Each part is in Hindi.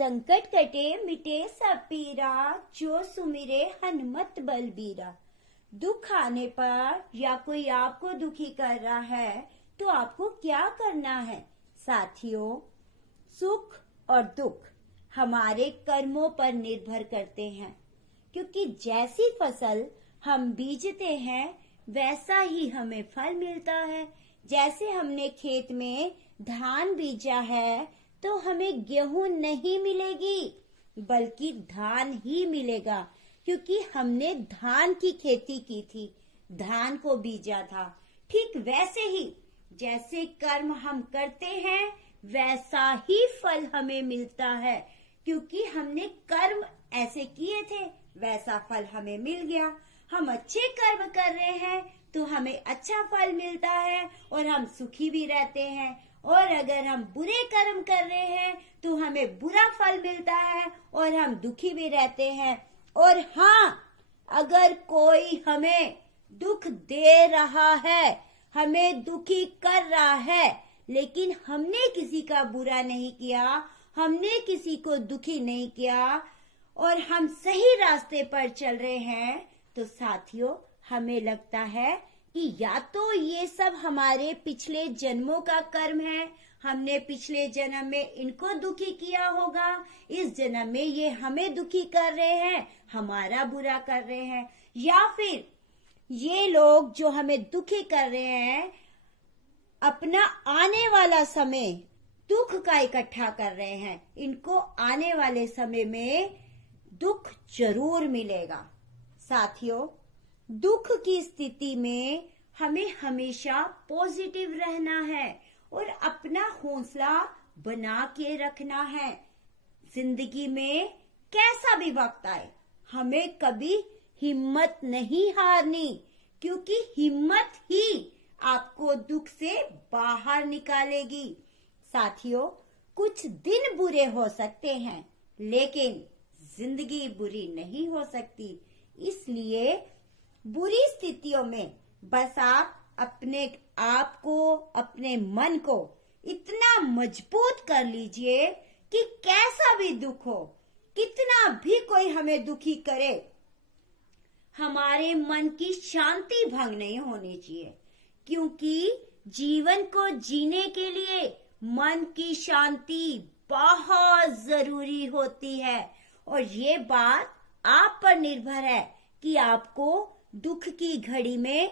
संकट कटे मिटे सब पीरा, जो सुमिरे हनुमत बलबीरा। दुख आने पर या कोई आपको दुखी कर रहा है तो आपको क्या करना है? साथियों, सुख और दुख हमारे कर्मों पर निर्भर करते हैं, क्योंकि जैसी फसल हम बीजते हैं वैसा ही हमें फल मिलता है। जैसे हमने खेत में धान बीजा है तो हमें गेहूं नहीं मिलेगी, बल्कि धान ही मिलेगा, क्योंकि हमने धान की खेती की थी, धान को बीजा था। ठीक वैसे ही जैसे कर्म हम करते हैं वैसा ही फल हमें मिलता है, क्योंकि हमने कर्म ऐसे किए थे वैसा फल हमें मिल गया। हम अच्छे कर्म कर रहे हैं तो हमें अच्छा फल मिलता है और हम सुखी भी रहते हैं, और अगर हम बुरे कर्म कर रहे हैं तो हमें बुरा फल मिलता है और हम दुखी भी रहते हैं। और हाँ, अगर कोई हमें दुख दे रहा है, हमें दुखी कर रहा है, लेकिन हमने किसी का बुरा नहीं किया, हमने किसी को दुखी नहीं किया और हम सही रास्ते पर चल रहे हैं, तो साथियों हमें लगता है कि या तो ये सब हमारे पिछले जन्मों का कर्म है, हमने पिछले जन्म में इनको दुखी किया होगा, इस जन्म में ये हमें दुखी कर रहे हैं, हमारा बुरा कर रहे हैं, या फिर ये लोग जो हमें दुखी कर रहे हैं अपना आने वाला समय दुख का इकट्ठा कर रहे हैं, इनको आने वाले समय में दुख जरूर मिलेगा। साथियों, दुख की स्थिति में हमें हमेशा पॉजिटिव रहना है और अपना हौसला बना के रखना है। जिंदगी में कैसा भी वक्त आए, हमें कभी हिम्मत नहीं हारनी, क्योंकि हिम्मत ही आपको दुख से बाहर निकालेगी। साथियों, कुछ दिन बुरे हो सकते हैं, लेकिन जिंदगी बुरी नहीं हो सकती। इसलिए बुरी स्थितियों में बस आप अपने आप को, अपने मन को इतना मजबूत कर लीजिए कि कैसा भी दुख हो, कितना भी कोई हमें दुखी करे, हमारे मन की शांति भंग नहीं होनी चाहिए, क्योंकि जीवन को जीने के लिए मन की शांति बहुत जरूरी होती है। और ये बात आप पर निर्भर है कि आपको दुख की घड़ी में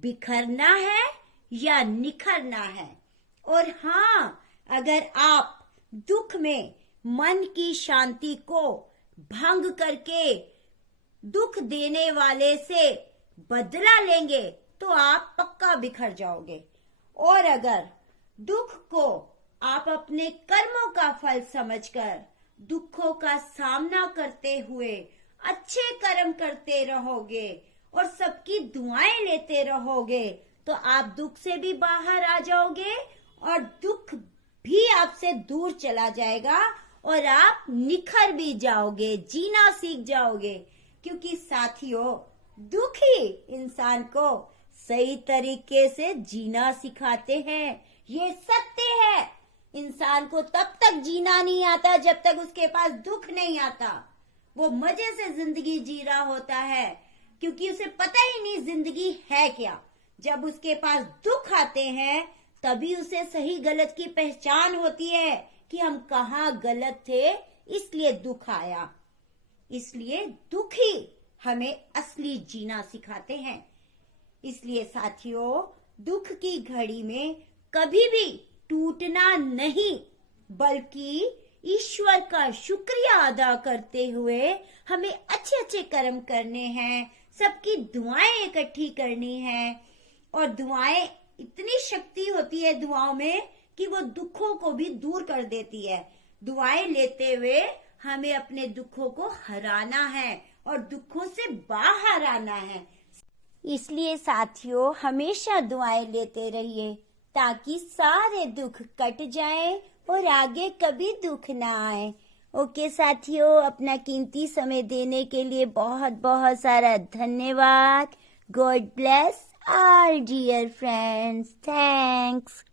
बिखरना है या निखरना है। और हाँ, अगर आप दुख में मन की शांति को भंग करके दुख देने वाले से बदला लेंगे तो आप पक्का बिखर जाओगे। और अगर दुख को आप अपने कर्मों का फल समझकर दुखों का सामना करते हुए अच्छे कर्म करते रहोगे और सबकी दुआएं लेते रहोगे, तो आप दुख से भी बाहर आ जाओगे और दुख भी आपसे दूर चला जाएगा और आप निखर भी जाओगे, जीना सीख जाओगे। क्योंकि साथियों, दुख ही इंसान को सही तरीके से जीना सिखाते हैं। ये सत्य है। इंसान को तब तक जीना नहीं आता जब तक उसके पास दुख नहीं आता। वो मजे से जिंदगी जी रहा होता है, क्योंकि उसे पता ही नहीं जिंदगी है क्या। जब उसके पास दुख आते हैं तभी उसे सही गलत की पहचान होती है कि हम कहाँ गलत थे, इसलिए दुख आया। इसलिए दुख ही हमें असली जीना सिखाते हैं। इसलिए साथियों, दुख की घड़ी में कभी भी टूटना नहीं, बल्कि ईश्वर का शुक्रिया अदा करते हुए हमें अच्छे अच्छे कर्म करने हैं, सबकी दुआएं इकट्ठी करनी है। और दुआएं, इतनी शक्ति होती है दुआओं में कि वो दुखों को भी दूर कर देती है। दुआएं लेते हुए हमें अपने दुखों को हराना है और दुखों से बाहर आना है। इसलिए साथियों, हमेशा दुआएं लेते रहिए ताकि सारे दुख कट जाएं और आगे कभी दुख ना आए। ओके साथियों, अपना कीमती समय देने के लिए बहुत बहुत सारा धन्यवाद। God bless our dear friends. Thanks.